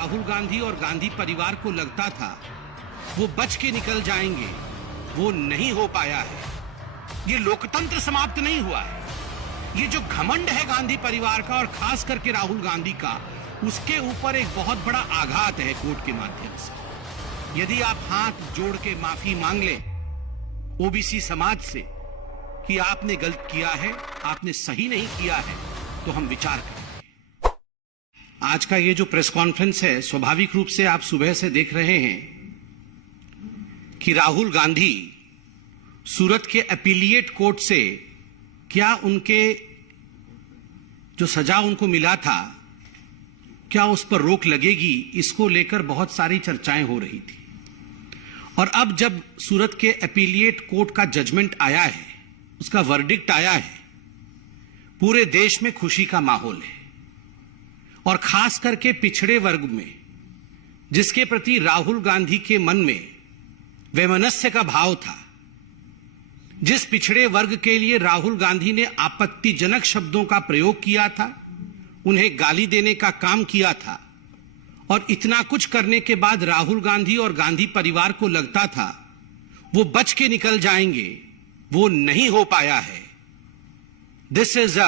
राहुल गांधी और गांधी परिवार को लगता था वो बच के निकल जाएंगे, वो नहीं हो पाया है। ये लोकतंत्र समाप्त नहीं हुआ है। ये जो घमंड है गांधी परिवार का और खास करके राहुल गांधी का, उसके ऊपर एक बहुत बड़ा आघात है कोर्ट के माध्यम से। यदि आप हाथ जोड़ के माफी मांग ले ओबीसी समाज से कि आपने गलत किया है, आपने सही नहीं किया है, तो हम विचार करेंगे। आज का ये जो प्रेस कॉन्फ्रेंस है, स्वाभाविक रूप से आप सुबह से देख रहे हैं कि राहुल गांधी सूरत के अपीलिएट कोर्ट से क्या उनके जो सजा उनको मिला था, क्या उस पर रोक लगेगी, इसको लेकर बहुत सारी चर्चाएं हो रही थी। और अब जब सूरत के अपीलिएट कोर्ट का जजमेंट आया है, उसका वर्डिक्ट आया है, पूरे देश में खुशी का माहौल है। और खास करके पिछड़े वर्ग में, जिसके प्रति राहुल गांधी के मन में वैमनस्य का भाव था, जिस पिछड़े वर्ग के लिए राहुल गांधी ने आपत्तिजनक शब्दों का प्रयोग किया था, उन्हें गाली देने का काम किया था, और इतना कुछ करने के बाद राहुल गांधी और गांधी परिवार को लगता था वो बच के निकल जाएंगे, वो नहीं हो पाया है। This is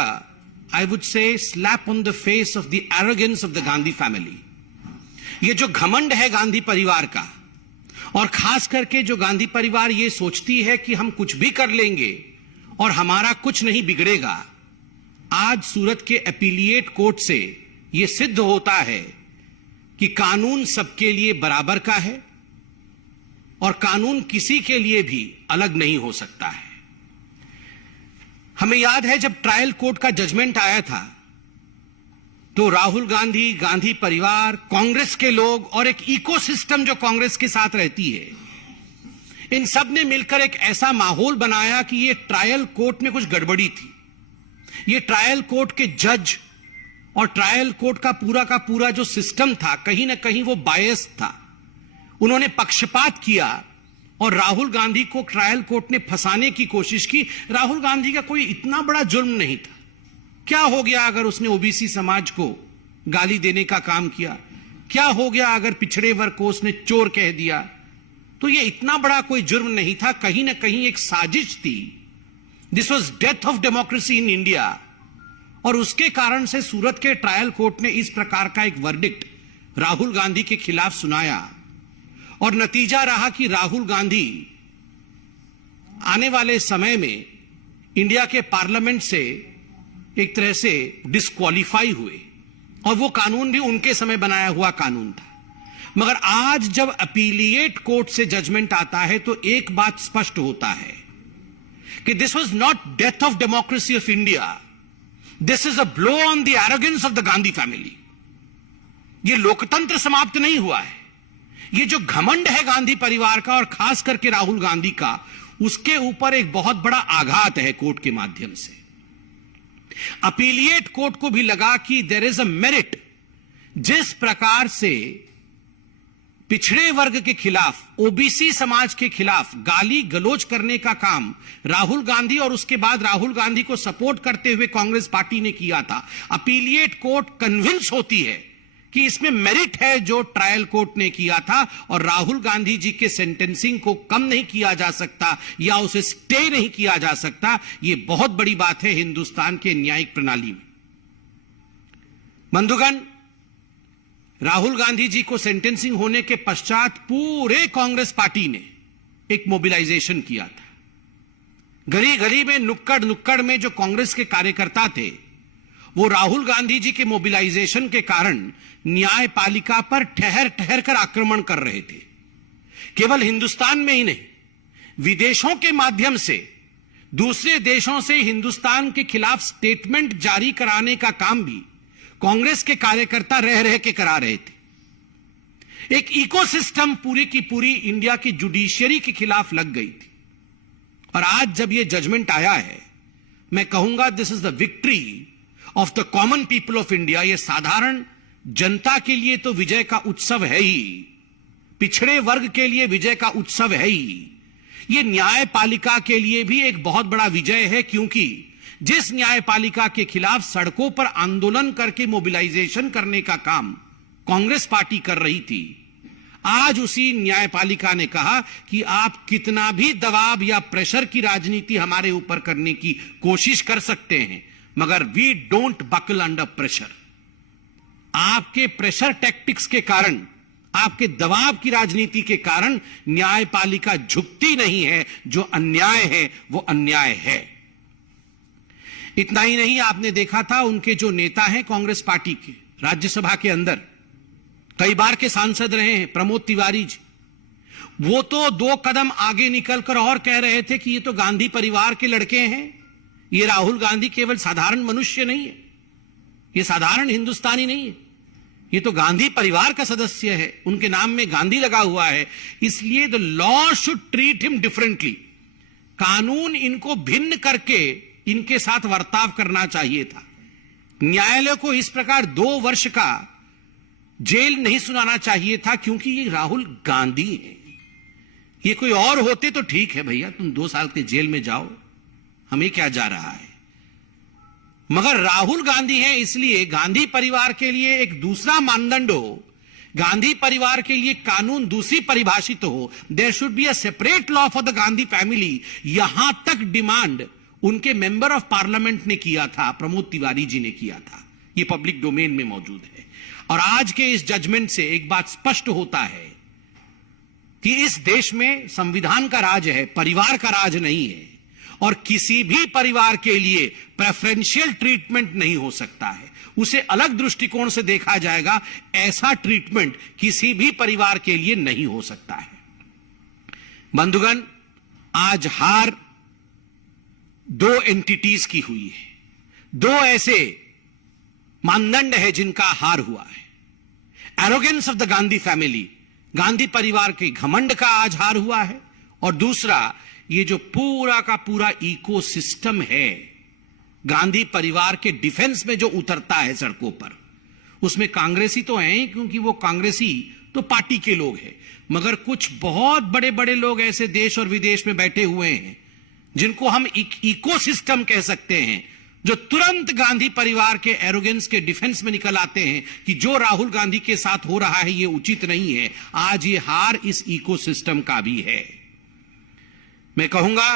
I would say slap on the face of the arrogance of the Gandhi family. ये जो घमंड है गांधी परिवार का, और खास करके जो गांधी परिवार ये सोचती है कि हम कुछ भी कर लेंगे और हमारा कुछ नहीं बिगड़ेगा, आज सूरत के अपीलिएट कोर्ट से ये सिद्ध होता है कि कानून सबके लिए बराबर का है और कानून किसी के लिए भी अलग नहीं हो सकता है। हमें याद है जब ट्रायल कोर्ट का जजमेंट आया था, तो राहुल गांधी, गांधी परिवार, कांग्रेस के लोग और एक इकोसिस्टम जो कांग्रेस के साथ रहती है, इन सब ने मिलकर एक ऐसा माहौल बनाया कि ये ट्रायल कोर्ट में कुछ गड़बड़ी थी। ये ट्रायल कोर्ट के जज और ट्रायल कोर्ट का पूरा जो सिस्टम था, कहीं ना कहीं वो बायस था। उन्होंने पक्षपात किया और राहुल गांधी को ट्रायल कोर्ट ने फंसाने की कोशिश की। राहुल गांधी का कोई इतना बड़ा जुर्म नहीं था। क्या हो गया अगर उसने ओबीसी समाज को गाली देने का काम किया? क्या हो गया अगर पिछड़े वर्ग को उसने चोर कह दिया? तो ये इतना बड़ा कोई जुर्म नहीं था, कहीं ना कहीं एक साजिश थी। This was death of democracy in India. और उसके कारण से सूरत के ट्रायल कोर्ट ने इस प्रकार का एक वर्डिक्ट राहुल गांधी के खिलाफ सुनाया, और नतीजा रहा कि राहुल गांधी आने वाले समय में इंडिया के पार्लियामेंट से एक तरह से डिस्क्वालीफाई हुए, और वो कानून भी उनके समय बनाया हुआ कानून था। मगर आज जब अपीलिएट कोर्ट से जजमेंट आता है, तो एक बात स्पष्ट होता है कि this was not death of democracy of India, this is a blow on the arrogance of the Gandhi family. ये लोकतंत्र समाप्त नहीं हुआ है। ये जो घमंड है गांधी परिवार का और खास करके राहुल गांधी का, उसके ऊपर एक बहुत बड़ा आघात है कोर्ट के माध्यम से। अपीलिएट कोर्ट को भी लगा कि देयर इज अ मेरिट। जिस प्रकार से पिछड़े वर्ग के खिलाफ, ओबीसी समाज के खिलाफ गाली गलौज करने का काम राहुल गांधी और उसके बाद राहुल गांधी को सपोर्ट करते हुए कांग्रेस पार्टी ने किया था, अपीलिएट कोर्ट कन्विंस होती है कि इसमें मेरिट है जो ट्रायल कोर्ट ने किया था, और राहुल गांधी जी के सेंटेंसिंग को कम नहीं किया जा सकता या उसे स्टे नहीं किया जा सकता। यह बहुत बड़ी बात है हिंदुस्तान के न्यायिक प्रणाली में। बंधुगण, राहुल गांधी जी को सेंटेंसिंग होने के पश्चात पूरे कांग्रेस पार्टी ने एक मोबिलाइजेशन किया था। गली गली में, नुक्कड़ नुक्कड़ में जो कांग्रेस के कार्यकर्ता थे, वो राहुल गांधी जी के मोबिलाइजेशन के कारण न्यायपालिका पर ठहर ठहर कर आक्रमण कर रहे थे। केवल हिंदुस्तान में ही नहीं, विदेशों के माध्यम से दूसरे देशों से हिंदुस्तान के खिलाफ स्टेटमेंट जारी कराने का काम भी कांग्रेस के कार्यकर्ता रह रह के करा रहे थे। एक इकोसिस्टम पूरी की पूरी इंडिया की जुडिशियरी के खिलाफ लग गई थी। और आज जब यह जजमेंट आया है, मैं कहूंगा this is the victory of the common people of India. यह साधारण जनता के लिए तो विजय का उत्सव है ही, पिछड़े वर्ग के लिए विजय का उत्सव है ही, यह न्यायपालिका के लिए भी एक बहुत बड़ा विजय है। क्योंकि जिस न्यायपालिका के खिलाफ सड़कों पर आंदोलन करके मोबिलाइजेशन करने का काम कांग्रेस पार्टी कर रही थी, आज उसी न्यायपालिका ने कहा कि आप कितना भी दबाव या प्रेशर की राजनीति हमारे ऊपर करने की कोशिश कर सकते हैं, मगर we don't buckle under pressure. आपके प्रेशर टैक्टिक्स के कारण, आपके दबाव की राजनीति के कारण न्यायपालिका झुकती नहीं है। जो अन्याय है वो अन्याय है। इतना ही नहीं, आपने देखा था उनके जो नेता हैं कांग्रेस पार्टी के, राज्यसभा के अंदर कई बार के सांसद रहे हैं, प्रमोद तिवारी जी, वो तो 2 कदम आगे निकलकर और कह रहे थे कि ये तो गांधी परिवार के लड़के हैं, ये राहुल गांधी केवल साधारण मनुष्य नहीं है, ये साधारण हिंदुस्तानी नहीं है, ये तो गांधी परिवार का सदस्य है, उनके नाम में गांधी लगा हुआ है, इसलिए the law should treat him differently. कानून इनको भिन्न करके इनके साथ बर्ताव करना चाहिए था। न्यायालय को इस प्रकार 2 वर्ष का जेल नहीं सुनाना चाहिए था, क्योंकि ये राहुल गांधी है। ये कोई और होते तो ठीक है भैया, तुम 2 साल के जेल में जाओ, हमें क्या जा रहा है, मगर राहुल गांधी है, इसलिए गांधी परिवार के लिए एक दूसरा मानदंड हो, गांधी परिवार के लिए कानून दूसरी परिभाषित हो। There should be a separate law for the Gandhi family. यहां तक डिमांड उनके मेंबर ऑफ पार्लियामेंट ने किया था, प्रमोद तिवारी जी ने किया था। यह पब्लिक डोमेन में मौजूद है। और आज के इस जजमेंट से एक बात स्पष्ट होता है कि इस देश में संविधान का राज है, परिवार का राज नहीं है, और किसी भी परिवार के लिए प्रेफरेंशियल ट्रीटमेंट नहीं हो सकता है। उसे अलग दृष्टिकोण से देखा जाएगा। ऐसा ट्रीटमेंट किसी भी परिवार के लिए नहीं हो सकता है। बंधुगण, आज हार 2 एंटिटीज की हुई है। 2 ऐसे मानदंड है जिनका हार हुआ है। Arrogance of the Gandhi family, Gandhi परिवार के घमंड का आज हार हुआ है, और दूसरा ये जो पूरा का पूरा इकोसिस्टम है गांधी परिवार के डिफेंस में जो उतरता है सड़कों पर, उसमें कांग्रेसी तो हैं, क्योंकि वो कांग्रेसी तो पार्टी के लोग हैं, मगर कुछ बहुत बड़े बड़े लोग ऐसे देश और विदेश में बैठे हुए हैं जिनको हम इकोसिस्टम कह सकते हैं, जो तुरंत गांधी परिवार के एरोगेंस के डिफेंस में निकल आते हैं कि जो राहुल गांधी के साथ हो रहा है ये उचित नहीं है। आज ये हार इस इकोसिस्टम का भी है। मैं कहूंगा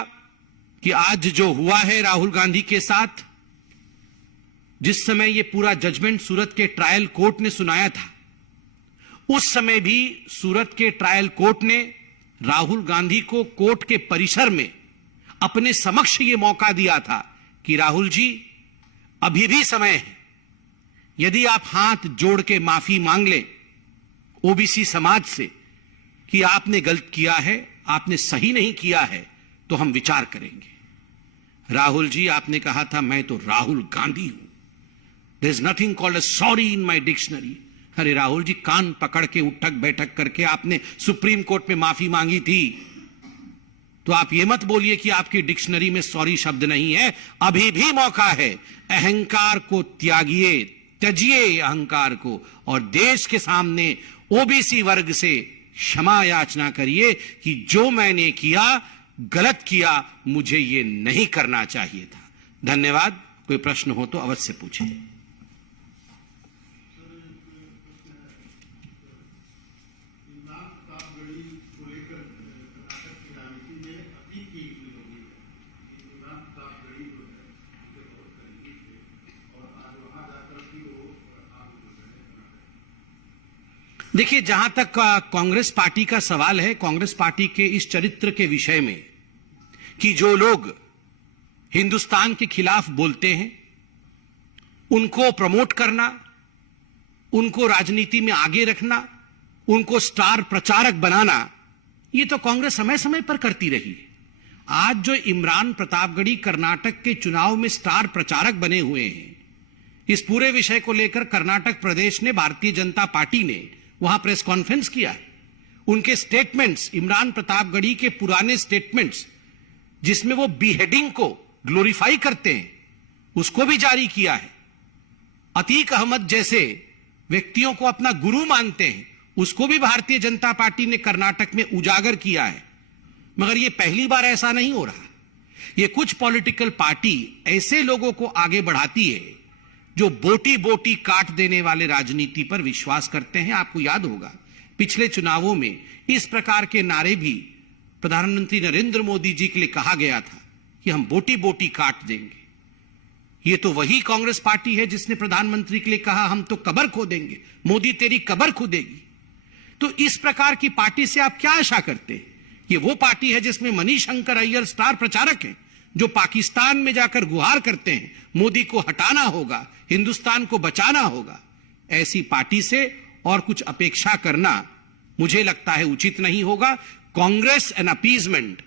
कि आज जो हुआ है राहुल गांधी के साथ, जिस समय ये पूरा जजमेंट सूरत के ट्रायल कोर्ट ने सुनाया था, उस समय भी सूरत के ट्रायल कोर्ट ने राहुल गांधी को कोर्ट के परिसर में अपने समक्ष ये मौका दिया था कि राहुल जी, अभी भी समय है, यदि आप हाथ जोड़ के माफी मांग लें ओबीसी समाज से कि आपने गलत किया है, आपने सही नहीं किया है, तो हम विचार करेंगे। राहुल जी, आपने कहा था मैं तो राहुल गांधी हूं, there is nothing called a sorry in my dictionary. अरे राहुल जी, कान पकड़ के उठक बैठक करके आपने सुप्रीम कोर्ट में माफी मांगी थी, तो आप ये मत बोलिए कि आपकी डिक्शनरी में सॉरी शब्द नहीं है। अभी भी मौका है, अहंकार को त्यागिए, त्यजिए अहंकार को, और देश के सामने ओबीसी वर्ग से क्षमा याचना करिए कि जो मैंने किया गलत किया, मुझे ये नहीं करना चाहिए था। धन्यवाद। कोई प्रश्न हो तो अवश्य पूछिए। देखिए, जहां तक कांग्रेस पार्टी का सवाल है, कांग्रेस पार्टी के इस चरित्र के विषय में कि जो लोग हिंदुस्तान के खिलाफ बोलते हैं उनको प्रमोट करना, उनको राजनीति में आगे रखना, उनको स्टार प्रचारक बनाना, ये तो कांग्रेस समय समय पर करती रही है। आज जो इमरान प्रतापगढ़ी कर्नाटक के चुनाव में स्टार प्रचारक बने हुए हैं, इस पूरे विषय को लेकर कर्नाटक प्रदेश ने, भारतीय जनता पार्टी ने वहां प्रेस कॉन्फ्रेंस किया है। उनके स्टेटमेंट्स, इमरान प्रतापगढ़ी के पुराने स्टेटमेंट्स जिसमें वो बीहेडिंग को ग्लोरीफाई करते हैं, उसको भी जारी किया है। अतीक अहमद जैसे व्यक्तियों को अपना गुरु मानते हैं, उसको भी भारतीय जनता पार्टी ने कर्नाटक में उजागर किया है। मगर यह पहली बार ऐसा नहीं हो रहा। ये कुछ पॉलिटिकल पार्टी ऐसे लोगों को आगे बढ़ाती है जो बोटी बोटी काट देने वाले राजनीति पर विश्वास करते हैं। आपको याद होगा पिछले चुनावों में इस प्रकार के नारे भी प्रधानमंत्री नरेंद्र मोदी जी के लिए कहा गया था कि हम बोटी बोटी काट देंगे। ये तो वही कांग्रेस पार्टी है जिसने प्रधानमंत्री के लिए कहा हम तो कब्र खोदेंगे, मोदी तेरी कब्र खोदेगी। तो इस प्रकार की पार्टी से आप क्या आशा करते हैं? ये वो पार्टी है जिसमें मणिशंकर अय्यर स्टार प्रचारक हैं, जो पाकिस्तान में जाकर गुहार करते हैं मोदी को हटाना होगा, हिंदुस्तान को बचाना होगा। ऐसी पार्टी से और कुछ अपेक्षा करना मुझे लगता है उचित नहीं होगा। Congress N appeasement